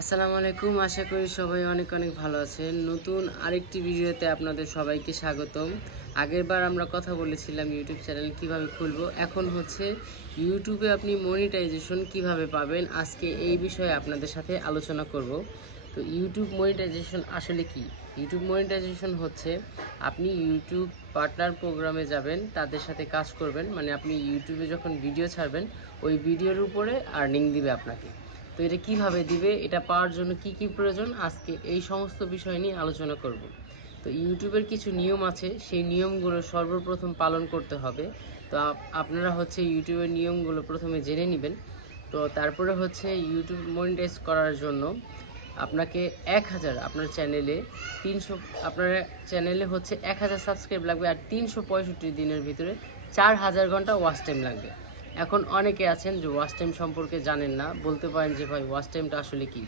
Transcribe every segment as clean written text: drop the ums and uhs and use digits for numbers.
আসসালামু আলাইকুম। আশা করি সবাই অনেক অনেক ভালো আছেন। নতুন আরেকটি ভিডিওতে আপনাদের সবাইকে স্বাগতম। আগেরবার আমরা কথা বলেছিলাম ইউটিউব চ্যানেল কিভাবে খুলবো। এখন হচ্ছে ইউটিউবে আপনি মনিটাইজেশন কিভাবে পাবেন, আজকে এই বিষয়ে আপনাদের সাথে আলোচনা করব। তো ইউটিউব মনিটাইজেশন আসলে কি? ইউটিউব মনিটাইজেশন হচ্ছে আপনি ইউটিউব পার্টনার প্রোগ্রামে যাবেন, তাদের সাথে কাজ করবেন, মানে আপনি ইউটিউবে যখন ভিডিও ছাড়বেন ওই ভিডিওর উপরে আর্নিং দিবে আপনাকে। তো এটা কিভাবে দিবে, এটা পাওয়ার জন্য কি কি প্রয়োজন, আজকে এই সমস্ত বিষয় নিয়ে আলোচনা করব। তো ইউটিউবের কিছু নিয়ম আছে, সেই নিয়মগুলো সর্বপ্রথম পালন করতে হবে। তো আপনারা হচ্ছে ইউটিউবের নিয়মগুলো প্রথমে জেনে নেবেন। তো তারপরে হচ্ছে ইউটিউব মনিটাইজ করার জন্য আপনাকে 1000 আপনার চ্যানেলে 300 আপনার চ্যানেলে হচ্ছে 1000 সাবস্ক্রাইব লাগবে, আর 365 দিনের ভিতরে 4000 ঘন্টা ওয়াচ টাইম লাগবে। এখন অনেকে আছেন যে ওয়াচ টাইম সম্পর্কে জানেন না, বলতে পারেন যে ভাই ওয়াচ টাইমটা আসলে কি?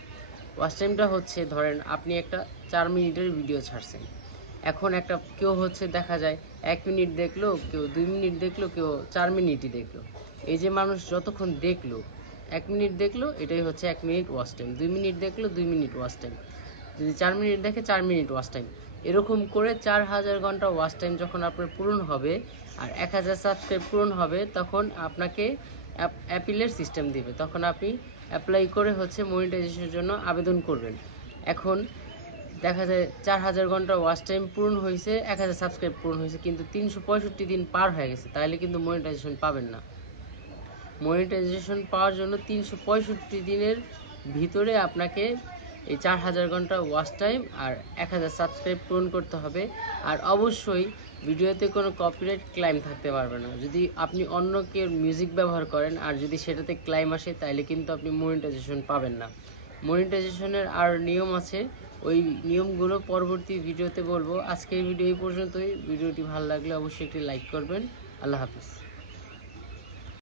ওয়াচ টাইমটা হচ্ছে, ধরেন আপনি একটা 4 মিনিটের ভিডিও ছাড়ছেন, এখন একটা কেউ হচ্ছে দেখা যায় 1 মিনিট দেখলো, কেউ 2 মিনিট দেখলো, কেউ 4 মিনিটই দেখলো। এই যে মানুষ যতক্ষণ দেখলো, 1 মিনিট দেখলো, এটাই হচ্ছে 1 মিনিট ওয়াচ টাইম। 2 মিনিট দেখলো, 2 মিনিট ওয়াচ টাইম। যদি 4 মিনিট দেখে, 4 মিনিট ওয়াচ টাইম। এরকম করে 4000 ঘন্টা ওয়াচ টাইম যখন আপনার পূরণ হবে আর 1000 সাবস্ক্রাইব পূরণ হবে, তখন আপনাকে অ্যাপিলের সিস্টেম দিবে। তখন আপনি অ্যাপ্লাই করে হচ্ছে মনিটাইজেশনের জন্য আবেদন করবেন। এখন দেখা যায় 4000 ঘন্টা ওয়াচ টাইম পূরণ হয়েছে, 1000 সাবস্ক্রাইব পূরণ হয়েছে, কিন্তু 365 দিন পার হয়ে গেছে, তাহলে কিন্তু মনিটাইজেশন পাবেন না। মনিটাইজেশন পাওয়ার জন্য 365 দিনের ভিতরে আপনাকে এই 4000 ঘন্টা ওয়াচ টাইম আর 1000 সাবস্ক্রাইব পূরণ করতে হবে। আর অবশ্যই ভিডিওতে কোনো কপিরাইট ক্লাইম থাকতে পারবে না। যদি আপনি অন্য কেউ মিউজিক ব্যবহার করেন আর যদি সেটাতে ক্লাইম আসে, তাহলে কিন্তু আপনি মনিটাইজেশন পাবেন না। মনিটাইজেশনের আর নিয়ম আছে, ওই নিয়মগুলো পরবর্তী ভিডিওতে বলবো। আজকের ভিডিও এই পর্যন্তই। ভিডিওটি ভালো লাগলে অবশ্যই একটি লাইক করবেন। আল্লাহ হাফিজ।